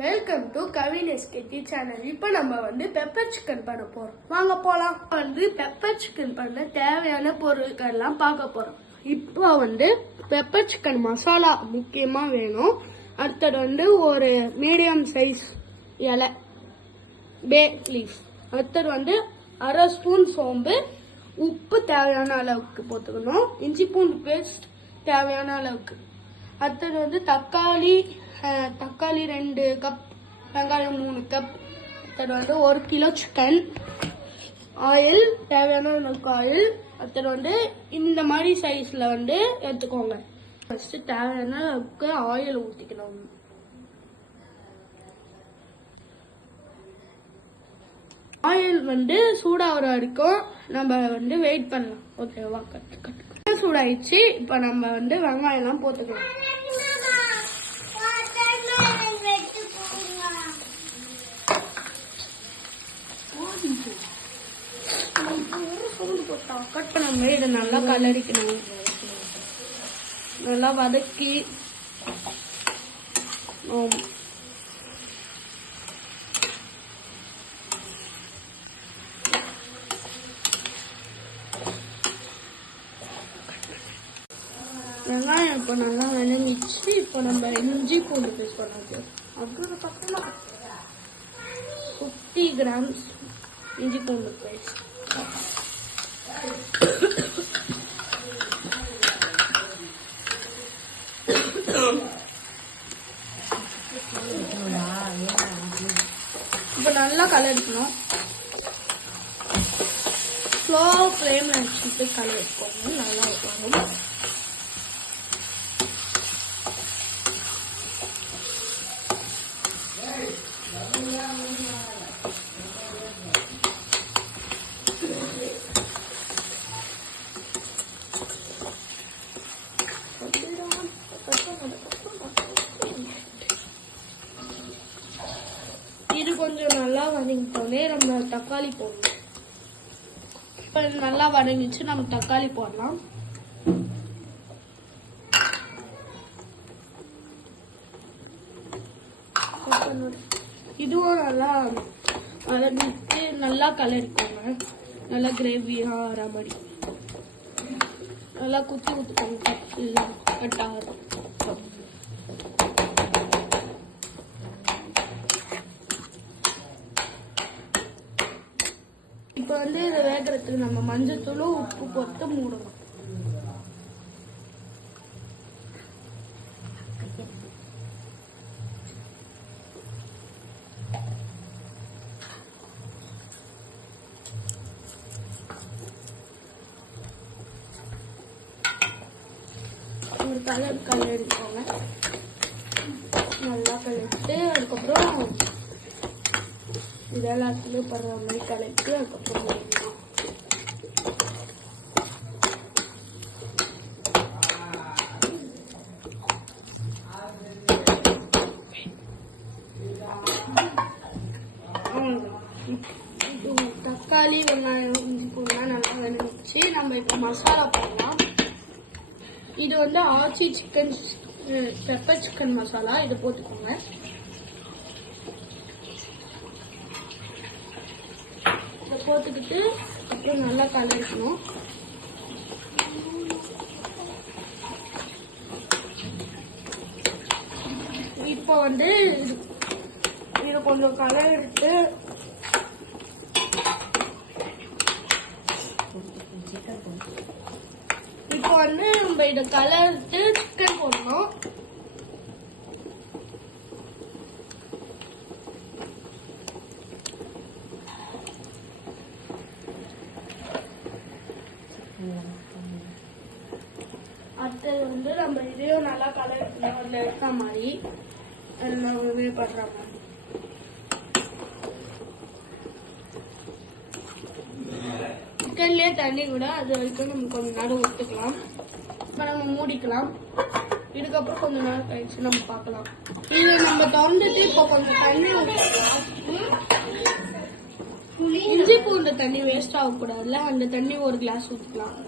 Welcome to Kavin SKD channel. இப்போ நம்ம pepper chicken பண்ண போறோம். வாங்க போலாம். பெப்பர் சிக்கன் பண்ண தேவையான பொருட்கள்லாம் பார்க்க போறோம். இப்போ பெப்பர் சிக்கன் மசாலா முக்கியமா வேணும். அடுத்தது ஒரு மீடியம் சைஸ் இலை பே லீஃப். அடுத்தது அரை ஸ்பூன் சோம்பு, உப்பு தேவையான அளவுக்கு போட்டுக்கணும், இஞ்சி பூண்டு பேஸ்ட் தேவையான அளவுக்கு. அடுத்தது தக்காளி 2 கப், வெங்காயம் 3 கப். அடுத்தது 1 கிலோ சிக்கன், ஆயில் தேவையான அளவுக்கு ஆயில். அடுத்தது இந்த மாதிரி சைஸ்ல எடுத்துக்கோங்க. ஃபர்ஸ்ட் தேவையான அளவுக்கு ஆயில் ஊற்றிக்கணும். ஆயில் சூடாகிற வரைக்கும் நம்ம வெயிட் பண்ணலாம். ஓகேவா? சூடாயிடுச்சு. இப்போ நம்ம வெங்காயம்லாம் போட்டுக்கலாம். கட் பண்ண இதை நல்லா கலரிக்கணும். நல்லா வதக்கி வெங்காயம் இப்போ நல்லா வதங்கிச்சு. இப்போ நம்ம இஞ்சி பூண்டு பேஸ்ட் பண்ணலாம். அப்புறம் பக்கமாக 50 கிராம்ஸ் இஞ்சி பூண்டு பேஸ்ட். இப்போ நல்லா கலரிக்கணும். ஸ்லோ ஃப்ளேம்ல வச்சுட்டு கலரிக்கோங்க. நல்லா வரும். இது கொஞ்சம் நல்லா வதங்கிட்டோன்னே நம்ம தக்காளி போடணும். இப்போ நல்லா வதங்கிச்சு, நம்ம தக்காளி போடலாம். இதுவும் நல்லா வதங்கிட்டு நல்லா கலரிக்கோங்க. நல்லா கிரேவியா ஆகிற மாதிரி நல்லா குத்தி ஊற்றுக்கோங்க. கட் ஆகும். இப்போ இதை வேகிறதுக்கு நம்ம மஞ்சத்தூளும் உப்பு போட்டு மூடணும். ஒரு கலரிக்கோங்க. நல்லா கலரிட்டு அதுக்கப்புறம் இது எல்லாத்துலயும் படுற மாதிரி கலக்கி அதுக்கப்புறம் தக்காளி வெங்காயம் இஞ்சி பூண்டுலாம் நல்லா வெந்துச்சு. நம்ம இப்போ மசாலா போடலாம். இது ஆச்சி சிக்கன் பெப்பர் சிக்கன் மசாலா. இது போட்டுக்கோங்க. இதை போட்டுக்கிட்டு அப்புறம் நல்லா கலரிக்கணும். இப்போ இது கொஞ்சம் கலரிட்டு இப்போ நம்ம இதை கலரிட்டு சிக்கன் போடணும். அடுத்தது நம்ம இதையும் நல்லா கலரிக்கணும். அதில் இருக்க மாதிரி அதில் படுற மாதிரி. சிக்கன்லேயே தண்ணி கூட அது வரைக்கும் நம்ம கொஞ்சம் நேரம் ஊற்றிக்கலாம். இப்போ நம்ம மூடிக்கலாம். இதுக்கப்புறம் கொஞ்சம் நேரம் கழிச்சு நம்ம பார்க்கலாம். இது நம்ம திறந்துட்டு இப்போ கொஞ்சம் தண்ணி ஊற்றிக்கலாம். இஞ்சி பூண்டு தண்ணி வேஸ்ட் ஆகக்கூடாதுல்ல, அந்த தண்ணி 1 கிளாஸ் ஊற்றிக்கலாம்.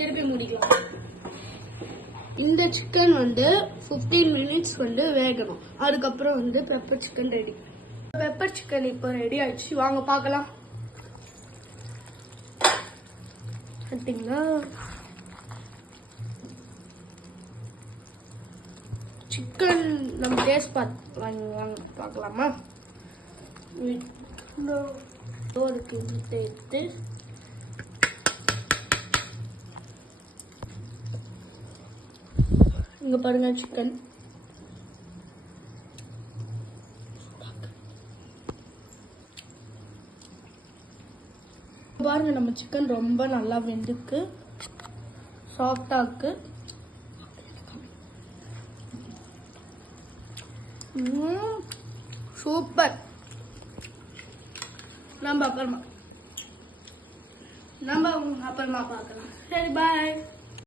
திருப்பி முடிக்கலாம். இந்த சிக்கன் வந்து 15 மினிட்ஸ் வந்து வேகணும். அதுக்கப்புறம் வந்து pepper chicken ready. Pepper chicken இப்போ ரெடி ஆயிடுச்சு. வாங்க பார்க்கலாம். பார்த்தீங்களா, சிக்கன் நம்ம டேஸ்ட் பார்க்கலாமா? ஒரு எடுத்து இங்க பாருங்க சிக்கன். பாருங்க நம்ம சிக்கன் ரொம்ப நல்லா வெந்துக்கு, சாஃப்டா இருக்கு. சூப்பர். நம்ம அப்புறமா பார்க்கலாம். சரி, பாய்.